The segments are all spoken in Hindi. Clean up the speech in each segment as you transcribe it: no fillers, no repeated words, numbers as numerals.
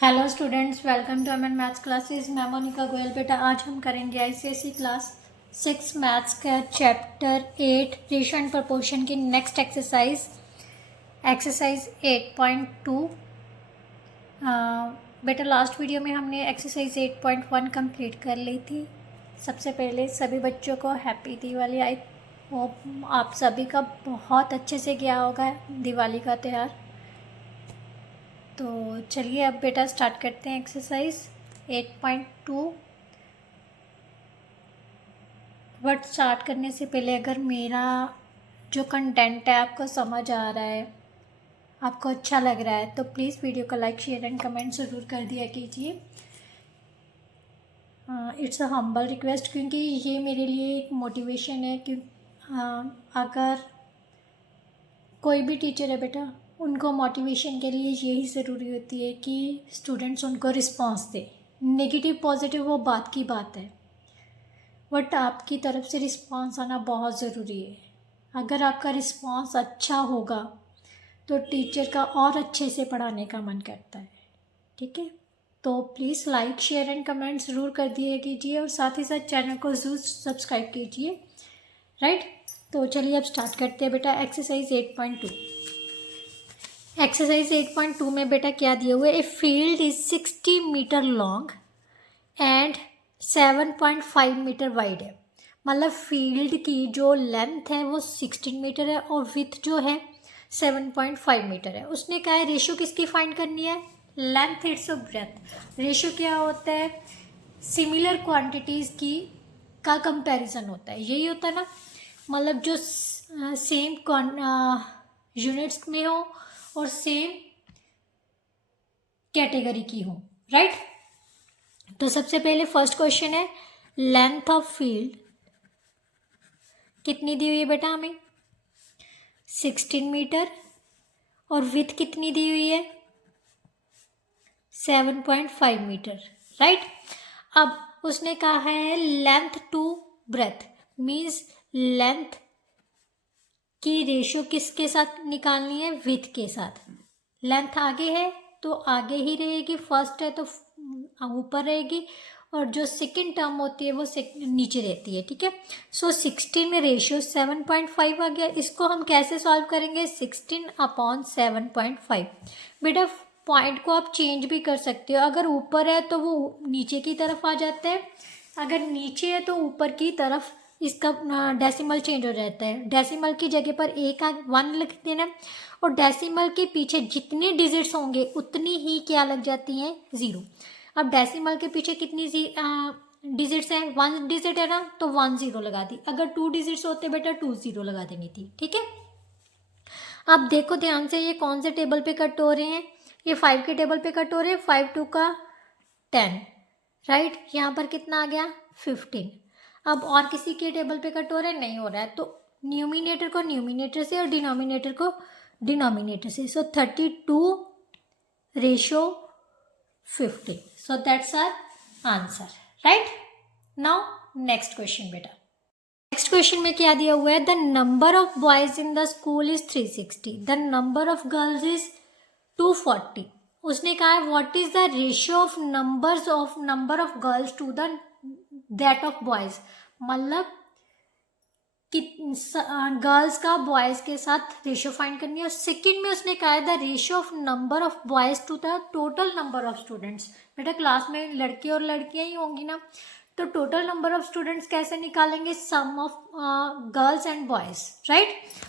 Hello students, welcome to Aman maths classes. मैं मोनिका गोयल। बेटा आज हम करेंगे आईसीएसई क्लास 6 मैथ्स का चैप्टर 8 रेशियो एंड प्रोपोर्शन की नेक्स्ट एक्सरसाइज 8.2। बेटा लास्ट वीडियो में हमने एक्सरसाइज 8.1 कंप्लीट कर ली थी। सबसे पहले सभी बच्चों को हैप्पी दिवाली। आई होप आप सभी का बहुत अच्छे से गया होगा दिवाली का त्यौहार। तो चलिए अब बेटा स्टार्ट करते हैं एक्सरसाइज 8.2। बट स्टार्ट करने से पहले अगर मेरा जो कंटेंट है आपको समझ आ रहा है, आपको अच्छा लग रहा है, तो प्लीज़ वीडियो को लाइक शेयर एंड कमेंट ज़रूर कर दिया कीजिए। इट्स अ हम्बल रिक्वेस्ट, क्योंकि ये मेरे लिए एक मोटिवेशन है कि अगर कोई भी टीचर है बेटा, उनको मोटिवेशन के लिए यही ज़रूरी होती है कि स्टूडेंट्स उनको रिस्पॉन्स दे। नेगेटिव पॉजिटिव वो बात की बात है, बट आपकी तरफ से रिस्पॉन्स आना बहुत ज़रूरी है। अगर आपका रिस्पॉन्स अच्छा होगा तो टीचर का और अच्छे से पढ़ाने का मन करता है। ठीक है, तो please like share and comment ज़रूर कर दिया कीजिए और साथ ही साथ चैनल को ज़रूर सब्सक्राइब कीजिए। राइट, तो चलिए अब स्टार्ट करते हैं बेटा एक्सरसाइज 8.2। एक्सरसाइज 8.2 में बेटा क्या दिया हुआ है? A field is 60 metre long and 7.5 metre wide है। मतलब फील्ड की जो लेंथ है वो 16 मीटर है और विथ जो है 7.5 मीटर है। उसने कहा है रेशियो किसकी फाइंड करनी है? Length it's breath. रेशियो क्या होता है? सिमिलर क्वांटिटीज़ की का कंपैरिजन होता है, यही होता है ना। मतलब जो सेम यूनिट्स में हो और सेम कैटेगरी की हो। राइट, तो सबसे पहले फर्स्ट क्वेश्चन है लेंथ ऑफ फील्ड कितनी दी हुई है बेटा हमें? 16 मीटर। और विथ कितनी दी हुई है? 7.5 मीटर। राइट, अब उसने कहा है length to breadth, means length की रेशियो किसके साथ निकालनी है? विथ के साथ। लेंथ आगे है तो आगे ही रहेगी, फर्स्ट है तो ऊपर रहेगी, और जो सेकेंड टर्म होती है वो नीचे रहती है। ठीक है, सो 16 में रेशियो 7.5 आ गया। इसको हम कैसे सॉल्व करेंगे? 16/7.5। बेटा पॉइंट को आप चेंज भी कर सकते हो। अगर ऊपर है तो वो नीचे की तरफ आ जाता है, अगर नीचे है तो ऊपर की तरफ इसका डेसिमल चेंज हो जाता है। डेसिमल की जगह पर 1 लिख देना, और डेसिमल के पीछे जितने डिजिट्स होंगे उतनी ही क्या लग जाती हैं? 0। अब डेसिमल के पीछे कितनी डिजिट्स हैं? 1 डिजिट है ना, तो 1 0 लगा दी। अगर 2 डिजिट्स होते बेटा 2 0 लगा देनी थी। ठीक है, अब देखो ध्यान से, ये कौन से टेबल पे कट हो रहे हैं? ये 5 के टेबल पे कट हो रहे हैं। 5 2 का 10। राइट, यहाँ पर कितना आ गया? 15। अब और किसी के टेबल पे कट हो रहा है? नहीं हो रहा है, तो न्यूमिनेटर को न्यूमिनेटर से और डिनोमिनेटर को डिनोमिनेटर से। So 32/50। So that's our answer. Right, now next question बेटा। नेक्स्ट क्वेश्चन में क्या दिया हुआ है? The number of boys in the school is 360, the number of girls is 240। उसने कहा है what is the ratio of number of girls to the that of boys. मतलब कि गर्ल्स का बॉयज के साथ रेशियो फाइंड करनी है। सेकंड में उसने कहा है the ratio of number of boys to the total number of students. बेटा क्लास में लड़के और लड़कियां ही होंगी ना, तो टोटल नंबर ऑफ स्टूडेंट्स कैसे निकालेंगे? Sum of girls and boys. Right,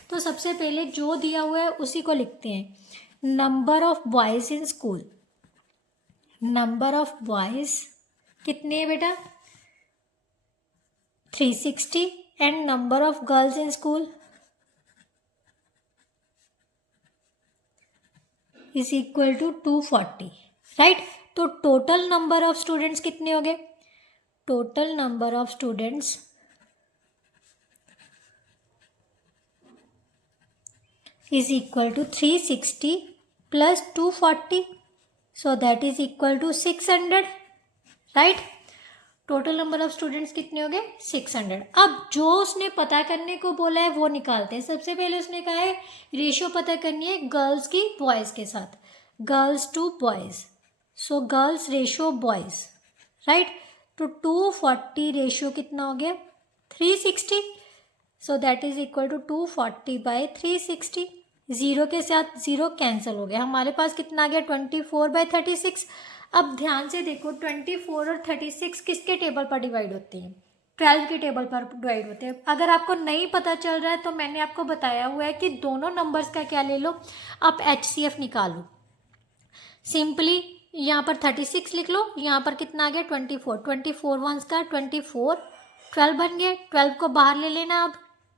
तो सबसे पहले जो दिया हुआ है उसी को लिखते हैं। Number of boys in school, number of boys कितने है बेटा? 360, and number of girls in school is equal to 240। Right, तो टोटल नंबर ऑफ स्टूडेंट्स कितने हो गए? Total number of students is equal to 360 plus 240, so that is equal to 600. Right, total number of students कितने हो गए? 600। अब जो उसने पता करने को बोला है वो निकालते हैं। सबसे पहले उसने कहा है रेशियो पता करनी है गर्ल्स की बॉयज़ के साथ, girls to boys. So girls ratio boys, right. तो 240 रेशो कितना हो गया 360, so that is equal to 240/360। Zero के साथ ज़ीरो कैंसिल हो गया, हमारे पास कितना आ गया 24/36। अब ध्यान से देखो 24 और 36 किसके टेबल पर डिवाइड होते हैं, 12 के टेबल पर डिवाइड होते हैं। अगर आपको नहीं पता चल रहा है तो मैंने आपको बताया हुआ है कि दोनों नंबर्स का क्या ले लो, आप HCF निकालो। सिंपली यहाँ पर 36 लिख लो, यहाँ पर कितना आ गया 24, 24 वंस का 24, 12 बन गया, 12 को बाहर ले लेना, अब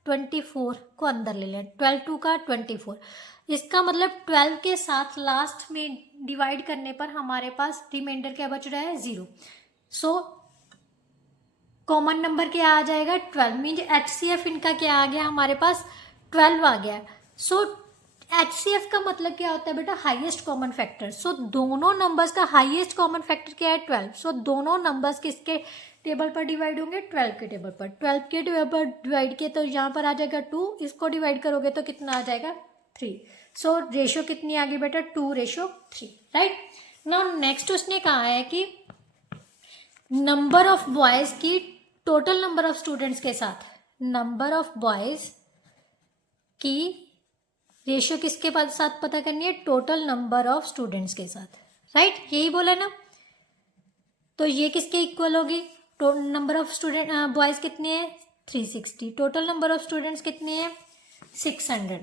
24 को अंदर ले लेना, 12 टू का 24। इसका मतलब 12 के साथ लास्ट में डिवाइड करने पर हमारे पास रिमाइंडर क्या बच रहा है 0। सो कॉमन नंबर क्या आ जाएगा 12, मीन्स HCF इनका क्या आ गया हमारे पास 12 आ गया। सो HCF का मतलब क्या होता है बेटा, हाईएस्ट कॉमन फैक्टर। सो दोनों नंबर्स का हाईएस्ट कॉमन फैक्टर क्या है 12। सो दोनों नंबर्स किसके टेबल पर डिवाइड होंगे 12 के टेबल पर। 12 के टेबल पर डिवाइड किए तो यहाँ पर आ जाएगा 2, इसको डिवाइड करोगे तो कितना आ जाएगा 3। सो रेशो कितनी आ गई बेटा 2:3, राइट। नाउ नेक्स्ट उसने कहा है कि नंबर ऑफ बॉयज की टोटल नंबर ऑफ स्टूडेंट्स के साथ, नंबर ऑफ बॉयज की रेशियो किसके साथ पता करनी है, टोटल नंबर ऑफ स्टूडेंट्स के साथ, राइट, यही बोला ना। तो ये किसके इक्वल होगी, total number of student boys कितने हैं 360, टोटल नंबर ऑफ स्टूडेंट्स कितने हैं 600।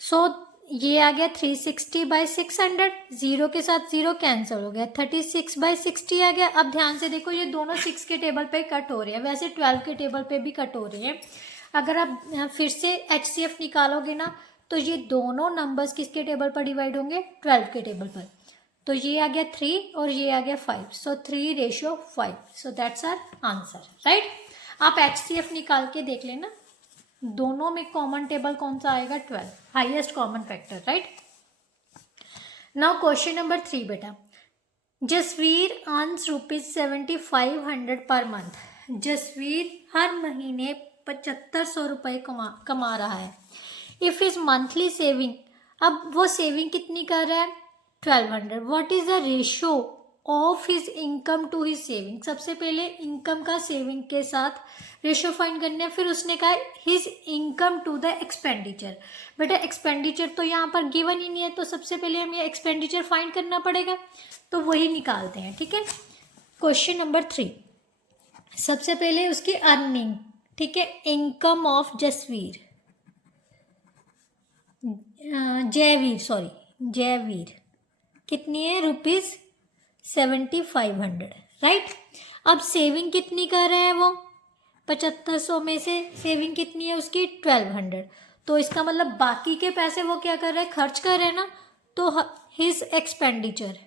सो ये आ गया 360/600, जीरो के साथ जीरो कैंसिल हो गया, 36/60 आ गया। अब ध्यान से देखो ये दोनों 6 के टेबल पे कट हो रहे हैं, वैसे 12 के टेबल पे भी कट हो रहे हैं। अगर आप फिर से HCF निकालोगे ना तो ये दोनों नंबर्स किसके टेबल पर डिवाइड होंगे 12 के टेबल पर। तो ये आ गया 3 और ये आ गया 5, so 3:5, so that's our answer, right. आप HCF निकाल के देख लेना, दोनों में कॉमन टेबल कौन सा आएगा 12, highest common factor, right. Now question number 3 बेटा, Jasvir earns ₹7500 per month. Jasvir हर महीने 7500 रुपये कमा रहा है। इफ इज मंथली सेविंग, अब वो सेविंग कितनी कर रहा है 1200। What is the ratio of his income to his saving. सबसे पहले इनकम का सेविंग के साथ रेशियो फाइंड करना है, फिर उसने कहा his income to the expenditure. बेटा एक्सपेंडिचर तो यहाँ पर गिवन ही नहीं है, तो सबसे पहले हमें एक्सपेंडिचर फाइंड करना पड़ेगा, तो वही निकालते हैं, ठीक है। क्वेश्चन नंबर 3, सबसे पहले उसकी अर्निंग, ठीक है, इनकम ऑफ जयवीर कितनी है ₹7500, राइट। अब सेविंग कितनी कर रहा है वो 7500 में से सेविंग कितनी है उसकी 1200, तो इसका मतलब बाकी के पैसे वो क्या कर रहे हैं खर्च कर रहे हैं ना, तो हिज एक्सपेंडिचर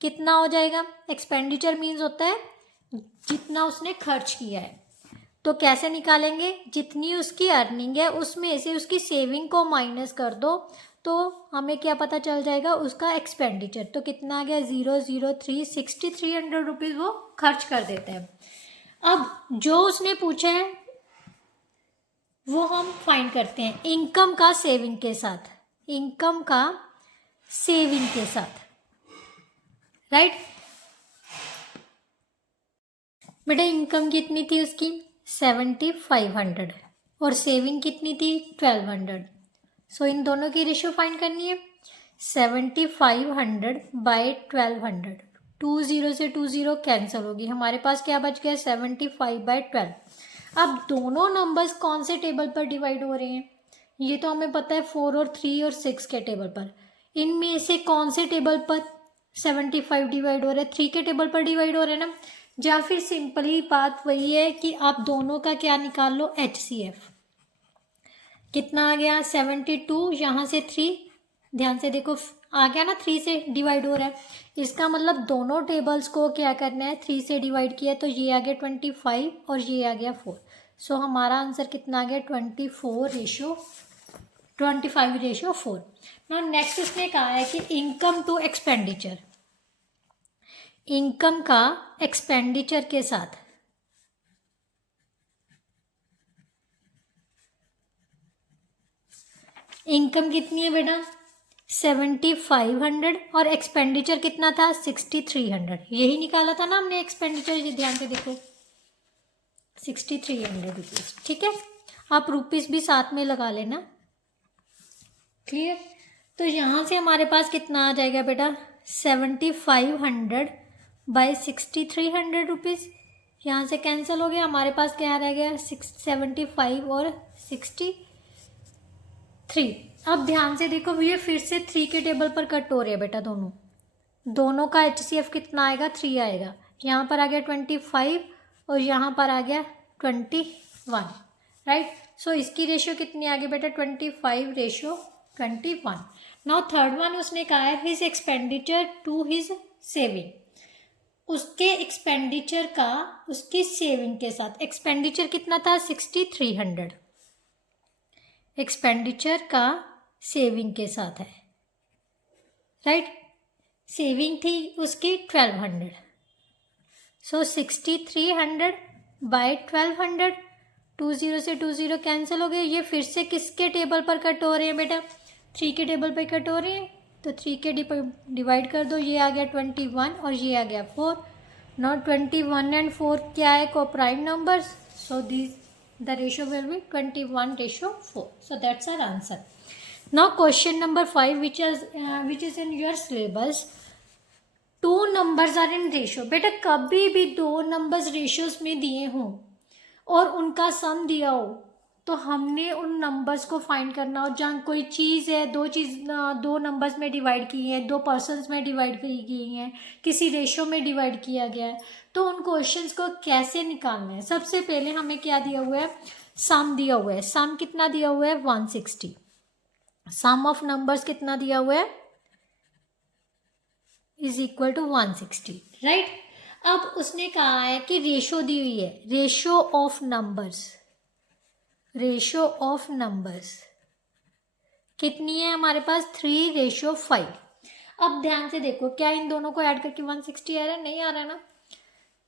कितना हो जाएगा। एक्सपेंडिचर मीन्स होता है जितना उसने खर्च किया है, तो कैसे निकालेंगे, जितनी उसकी अर्निंग है उसमें से उसकी सेविंग को माइनस कर दो तो हमें क्या पता चल जाएगा उसका एक्सपेंडिचर। तो कितना आ गया 003, 6300 रुपीज़ वो खर्च कर देते हैं। अब जो उसने पूछा है वो हम फाइंड करते हैं इनकम का सेविंग के साथ, इनकम का सेविंग के साथ, राइट। बेटा इनकम कितनी थी उसकी 7500 और सेविंग कितनी थी 1200। सो इन दोनों की रेशियो फाइंड करनी है 7500/1200, 20 से 20 कैंसिल होगी, हमारे पास क्या बच गया 75/12। अब दोनों नंबर्स कौन से टेबल पर डिवाइड हो रहे हैं, ये तो हमें पता है 4 और 3 और 6 के टेबल पर। इनमें से कौन से टेबल पर 75 डिवाइड हो रहा है 3 के टेबल पर डिवाइड हो रहे हैं ना, या फिर सिंपली बात वही है कि आप दोनों का क्या निकाल लो HCF। कितना आ गया 72, यहाँ से 3, ध्यान से देखो आ गया ना 3 से डिवाइड हो रहा है, इसका मतलब दोनों टेबल्स को क्या करना है 3 से डिवाइड किया, तो ये आ गया 25 और ये आ गया 4। सो हमारा आंसर कितना आ गया 25:4। नाउ नेक्स्ट उसने कहा है कि इनकम टू एक्सपेंडिचर, इनकम का एक्सपेंडिचर के साथ इनकम कितनी है बेटा 7500 और एक्सपेंडिचर कितना था 6300, यही निकाला था ना हमने एक्सपेंडिचर, ये ध्यान से देखो 6300 रुपीज़। ठीक है, आप रुपीज़ भी साथ में लगा लेना। क्लियर? तो यहाँ से हमारे पास कितना आ जाएगा बेटा 7500 बाई 6300 रुपीज़। यहाँ से कैंसिल हो गया, हमारे पास क्या रह गया 75 और 63। अब ध्यान से देखो, ये फिर से 3 के टेबल पर कट हो रहे हैं बेटा, दोनों का HCF कितना आएगा 3 आएगा। यहाँ पर आ गया 25 और यहाँ पर आ गया 21, राइट। सो इसकी रेशियो कितनी आ गई बेटा 25:21। नाउ थर्ड वन उसने कहा है his expenditure to his saving, उसके एक्सपेंडिचर का उसकी सेविंग के साथ। एक्सपेंडिचर कितना था 6300, एक्सपेंडिचर का सेविंग के साथ है, राइट। सेविंग थी उसकी 1200, सो 6300 बाई 1200, 20 से 20 कैंसिल हो गए। ये फिर से किसके टेबल पर कट हो रहे हैं बेटा 3 के टेबल पर कट हो रहे हैं, तो 3 के डिवाइड कर दो, ये आ गया 21 और ये आ गया 4। नाउ 21 एंड 4 क्या है coprime numbers, so this the ratio will be 21:4। So that's our answer. Now question number 5 which is in your syllabus, 2 numbers are in ratio. बेटा कभी भी 2 नंबर्स रेशियोज में दिए हों और उनका सम दिया हो तो हमने उन नंबर्स को फाइंड करना हो। जहाँ कोई चीज़ है, 2 नंबर्स में डिवाइड की है, 2 पर्सन्स में डिवाइड की गई हैं, किसी रेशियो में डिवाइड किया गया है, तो उन क्वेश्चंस को कैसे निकालना है। सबसे पहले हमें क्या दिया हुआ है, सम दिया हुआ है। सम कितना दिया हुआ है 160, सम ऑफ नंबर्स कितना दिया हुआ है इज इक्वल टू 160, राइट। अब उसने कहा है कि रेशो दी हुई है, रेशो ऑफ नंबर्स कितनी है हमारे पास 3:5। अब ध्यान से देखो, क्या इन दोनों को ऐड करके 160 आ रहा है, नहीं आ रहा ना।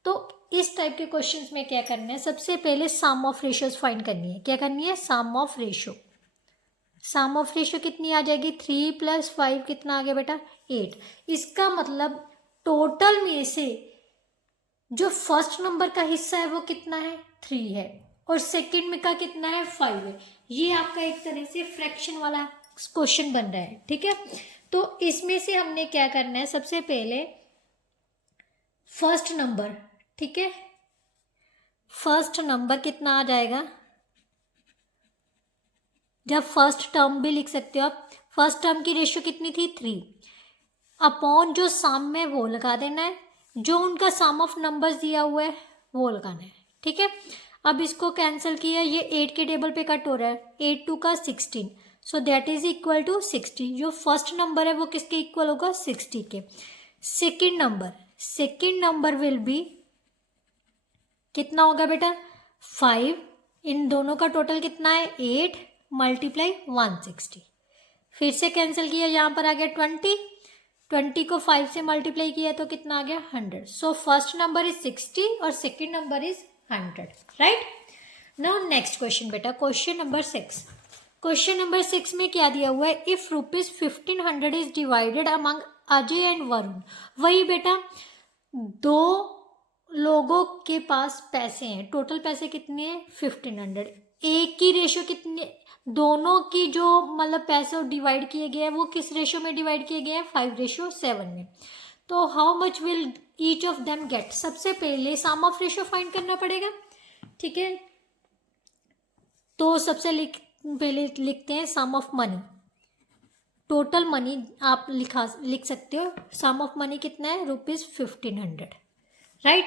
तो इस टाइप के क्वेश्चंस में क्या करना है, सबसे पहले सम ऑफ रेशियोज फाइंड करनी है। क्या करनी है, sum of ratio. Sum of ratio कितनी आ जाएगी 3 + 5 कितना आ गया बेटा 8। इसका मतलब टोटल में से जो फर्स्ट नंबर का हिस्सा है वो कितना है 3 है और सेकंड में का कितना है 5 है। ये आपका एक तरह से फ्रैक्शन वाला क्वेश्चन बन रहा है, ठीक है। तो इसमें से हमने क्या करना है, सबसे पहले फर्स्ट नंबर, ठीक है, फर्स्ट नंबर कितना आ जाएगा, जब फर्स्ट टर्म भी लिख सकते हो आप। फर्स्ट टर्म की रेशियो कितनी थी 3, अपॉन जो सम में वो लगा देना है, जो उनका सम ऑफ नंबर्स दिया हुआ है वो लगाना है, ठीक है। अब इसको कैंसिल किया, ये 8 के टेबल पे कट हो रहा है, 8 2 का 16, so that is equal to 60। जो फर्स्ट नंबर है वो किसके इक्वल होगा 60 के। सेकेंड नंबर विल बी कितना होगा बेटा 5, इन दोनों का टोटल कितना है 8 × 160। फिर से कैंसिल किया, यहाँ पर आ गया 20 को 5 से मल्टीप्लाई किया तो कितना आ गया 100। सो फर्स्ट नंबर इज 60 और second number is 100, right. Now next question बेटा, क्वेश्चन नंबर 6। क्वेश्चन नंबर 6 में क्या दिया हुआ है, if ₹1500 is divided among Ajay and Varun. वही बेटा, 2 लोगों के पास पैसे हैं, टोटल पैसे कितने हैं 1500। एक की रेशियो कितने, दोनों की जो मतलब पैसे डिवाइड किए गए हैं वो किस रेशियो में डिवाइड किए गए हैं 5:7 में। तो how much will each of them get. सबसे पहले सम ऑफ रेशियो फाइंड करना पड़ेगा, ठीक है। तो सबसे पहले लिखते हैं सम ऑफ मनी, टोटल मनी आप लिख सकते हो। सम ऑफ मनी कितना है ₹1500, राइट।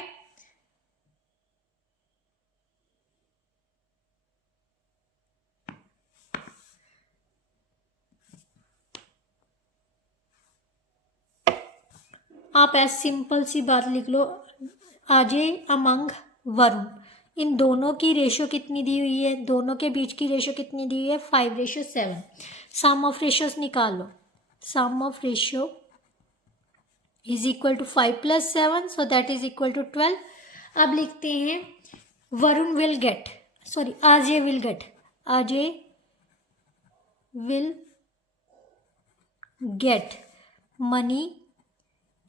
आप ऐसे सिंपल सी बात लिख लो, अजय अमंग वरुण, इन दोनों की रेशियो कितनी दी हुई है, दोनों के बीच की रेशियो कितनी दी हुई है 5:7। सम ऑफ रेशियोज निकाल लो, sum of ratio is equal to 5 + 7, so that is equal to 12। अब लिखते हैं Varun will get, sorry Ajay will get money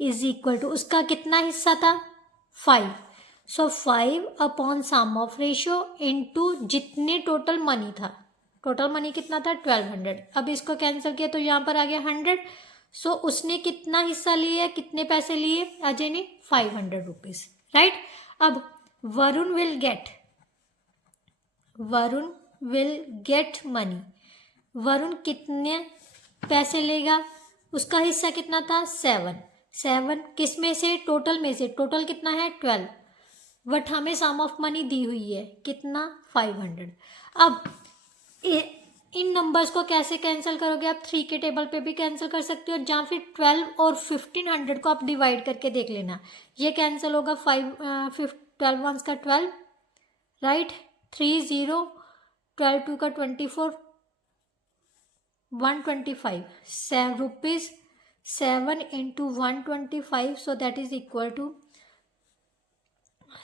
is equal to, उसका कितना हिस्सा था 5, so 5 upon sum of ratio into जितने टोटल मनी था, टोटल मनी कितना था 1200। अब इसको कैंसिल किया तो यहाँ पर आ गया 100, सो उसने कितना हिस्सा लिया, कितने पैसे लिए अजय ने 500 रुपीज, राइट। अब Varun will get money, Varun कितने पैसे लेगा, उसका हिस्सा कितना था 7 किस में से, टोटल में से, टोटल कितना है 12, बट हमें सम ऑफ मनी दी हुई है कितना 500। अब इन नंबर्स को कैसे कैंसिल करोगे आप, 3 के टेबल पे भी कैंसिल कर सकते हो, या फिर 12 और 1500 को आप डिवाइड करके देख लेना, ये कैंसिल होगा 12 वंस का 12, राइट, 3 0, 12 टू का 24, 125 rupees 7 into 125, so that is equal to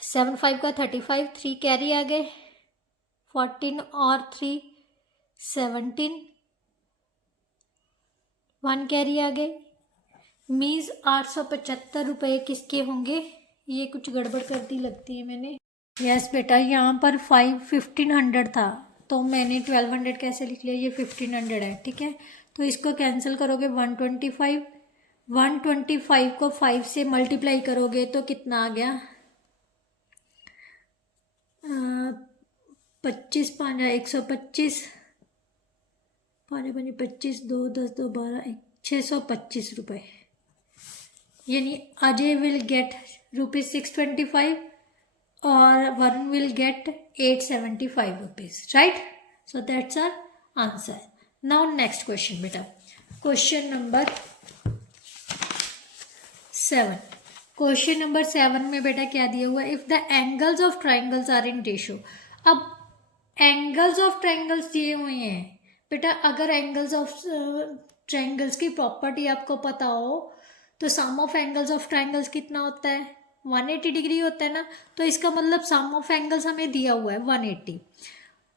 7 5 का 35, 3 कैरी आ गए, 14 और 3 17, 1 कैरी आ गए, मीन्स 875 रुपये किसके होंगे, ये कुछ गड़बड़ कर दी लगती है मैंने। यस बेटा, यहाँ पर 1500 था तो मैंने 1200 कैसे लिख लिया, ये 1500 है, ठीक है। तो इसको कैंसिल करोगे 125 को 5 से मल्टीप्लाई करोगे तो कितना आ गया, 25 5 125, 5 5 25, 2 10 2 12, 625 रुपये, यानी अजय विल गेट ₹625 और Varun will get 875 rupees, right. So that's our answer. Now next question बेटा, क्वेश्चन नंबर 7। क्वेश्चन नंबर 7 में बेटा क्या दिया हुआ है, if the angles of triangles are in ratio. अब एंगल्स ऑफ ट्राइंगल्स दिए हुए हैं बेटा, अगर एंगल्स ऑफ ट्राइंगल्स की प्रॉपर्टी आपको पता हो तो sum of angles of triangles कितना होता है 180 डिग्री होता है ना, तो इसका मतलब सम ऑफ एंगल्स हमें दिया हुआ है 180।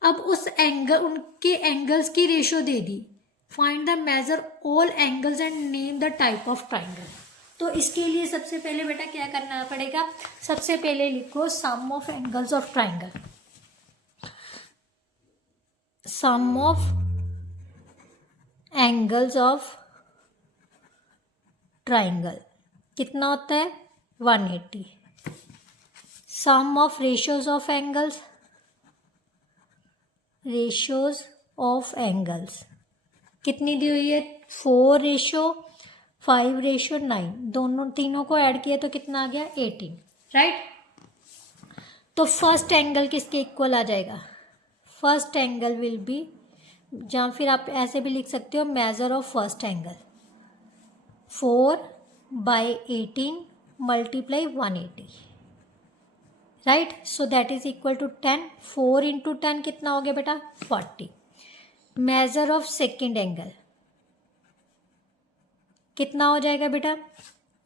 अब उस एंगल, उनके एंगल्स की रेशियो दे दी, find the measure all angles and name the type of triangle. तो इसके लिए सबसे पहले बेटा क्या करना पड़ेगा, सबसे पहले लिखो sum of angles of triangle, sum of angles of triangle कितना होता है 180। Sum of ratios of angles, ratios of angles कितनी दी हुई है 4:5:9, दोनों तीनों को ऐड किया तो कितना आ गया 18, राइट। तो फर्स्ट एंगल किसके इक्वल आ जाएगा, फर्स्ट एंगल विल बी, या फिर आप ऐसे भी लिख सकते हो measure of first angle 4/18 multiply 180, right. So that is equal to 10, 4 into 10 कितना हो गया बेटा 40। मेजर ऑफ सेकेंड एंगल कितना हो जाएगा बेटा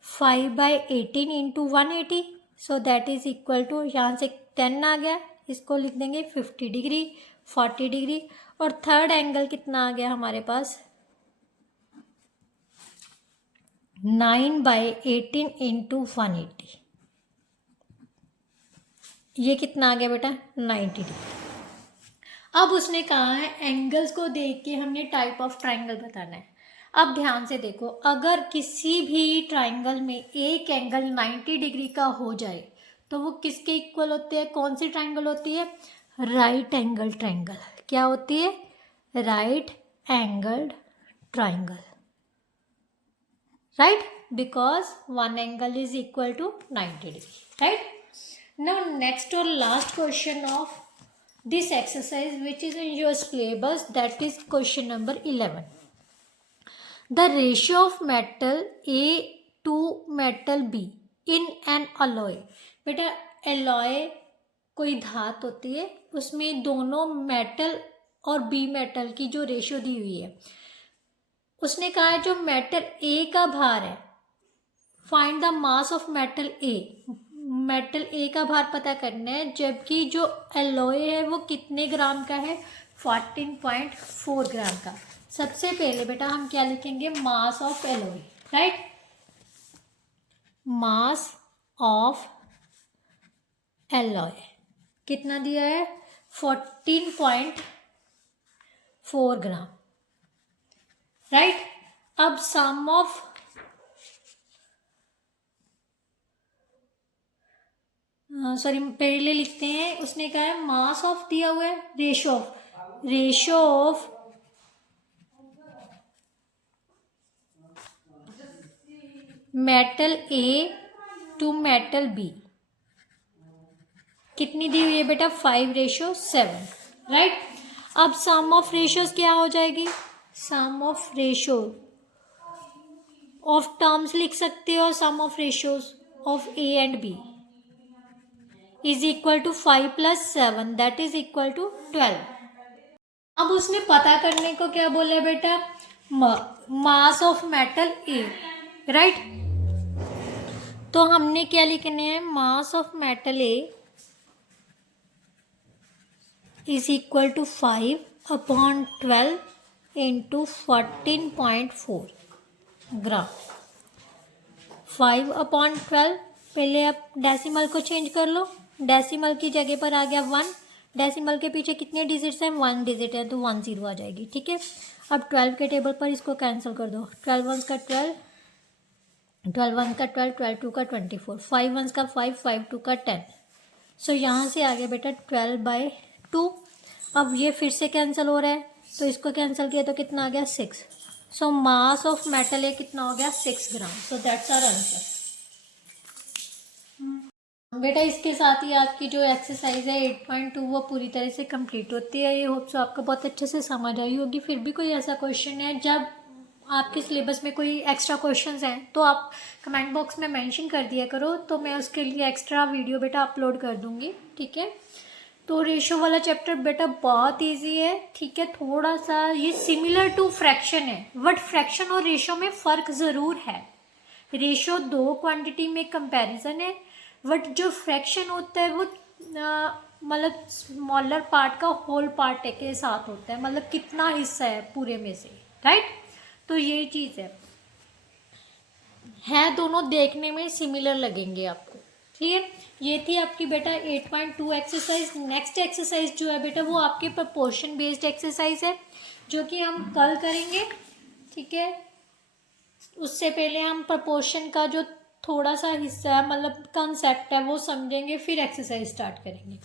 5/18 into 180, so that is equal to, यहाँ से 10 आ गया, इसको लिख देंगे 50 डिग्री 40 डिग्री। और थर्ड एंगल कितना आ गया हमारे पास 9/18 इंटू 180, ये कितना आ गया बेटा 90 डिग्री। अब उसने कहा है एंगल्स को देख के हमने टाइप ऑफ ट्राइंगल बताना है। अब ध्यान से देखो, अगर किसी भी ट्राइंगल में एक एंगल 90 डिग्री का हो जाए तो वो किसके इक्वल होते हैं, कौन सी ट्राइंगल होती है, राइट एंगल ट्राइंगल। क्या होती है, right angled triangle, right, because one angle is equal to 90 degree, right. Now next और last question of this exercise which is in your syllabus, that is question number 11. The ratio of metal A to metal B in an alloy. बेटा alloy कोई धात होती है, उसमें दोनों मेटल और बी मेटल की जो रेशियो दी हुई है, उसने कहा है जो मेटल A का भार है, find the mass of metal A, metal A का भार पता करना है, जबकि जो एलॉय है वो कितने ग्राम का है 14.4 ग्राम का। सबसे पहले बेटा हम क्या लिखेंगे, mass of alloy, right. Mass of alloy कितना दिया है, 14.4 ग्राम, राइट। अब सम ऑफ पहले लिखते हैं, उसने कहा है मास ऑफ दिया हुआ है, ratio of metal A to metal B कितनी दी हुई है बेटा, 5:7, राइट। अब सम ऑफ रेशियोज क्या हो जाएगी, sum of ratio of terms लिख सकते हो, sum of ratios of A and B is equal to 5 + 7 that is equal to 12। अब उसने पता करने को क्या बोला है बेटा, mass of metal A, right. तो हमने क्या लिखने हैं, mass of metal A is equal to 5/12 into 14.4 gram. 5/12, पहले आप डेसिमल को चेंज कर लो, डेसिमल की जगह पर आ गया 1, डेसिमल के पीछे कितने डिजिट्स हैं, 1 डिजिट है तो 1 0 आ जाएगी, ठीक है। अब 12 के टेबल पर इसको कैंसिल कर दो, 12 1 का 12, 12 1 का 12, 12 2 का 24, 5 1 का 5, 5 2 का 10। सो यहाँ से आ गया बेटा 12/2। अब ये फिर से कैंसिल हो रहा है, तो इसको कैंसिल किया तो कितना आ गया, 6। सो मास ऑफ मेटल ए कितना हो गया, 6 gram. So that's our answer. बेटा इसके साथ ही आपकी जो एक्सरसाइज है 8.2 वो पूरी तरह से कंप्लीट होती है। ये होप सो आपको बहुत अच्छे से समझ आई होगी। फिर भी कोई ऐसा क्वेश्चन है, जब आपके सिलेबस में कोई एक्स्ट्रा क्वेश्चंस हैं तो आप कमेंट बॉक्स में मेंशन कर दिया करो, तो मैं उसके लिए एक्स्ट्रा वीडियो बेटा अपलोड कर दूँगी, ठीक है। तो रेशो वाला चैप्टर बेटा बहुत इजी है, ठीक है। थोड़ा सा ये सिमिलर टू फ्रैक्शन है, बट फ्रैक्शन और रेशो में फ़र्क ज़रूर है। रेशो 2 क्वांटिटी में कंपैरिजन है, बट जो फ्रैक्शन होता है वो मतलब स्मॉलर पार्ट का होल पार्ट के साथ होता है, मतलब कितना हिस्सा है पूरे में से, राइट। तो ये चीज़ है दोनों देखने में सिमिलर लगेंगे आपको, क्लियर। ये थी आपकी बेटा 8.2 एक्सरसाइज। नेक्स्ट एक्सरसाइज जो है बेटा वो आपके प्रपोर्शन बेस्ड एक्सरसाइज है, जो कि हम कल करेंगे, ठीक है। उससे पहले हम प्रपोर्शन का जो थोड़ा सा हिस्सा है, मतलब कंसेप्ट है, वो समझेंगे, फिर एक्सरसाइज स्टार्ट करेंगे।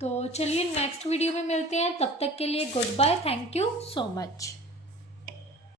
तो चलिए नेक्स्ट वीडियो में मिलते हैं, तब तक के लिए goodbye, thank you so much.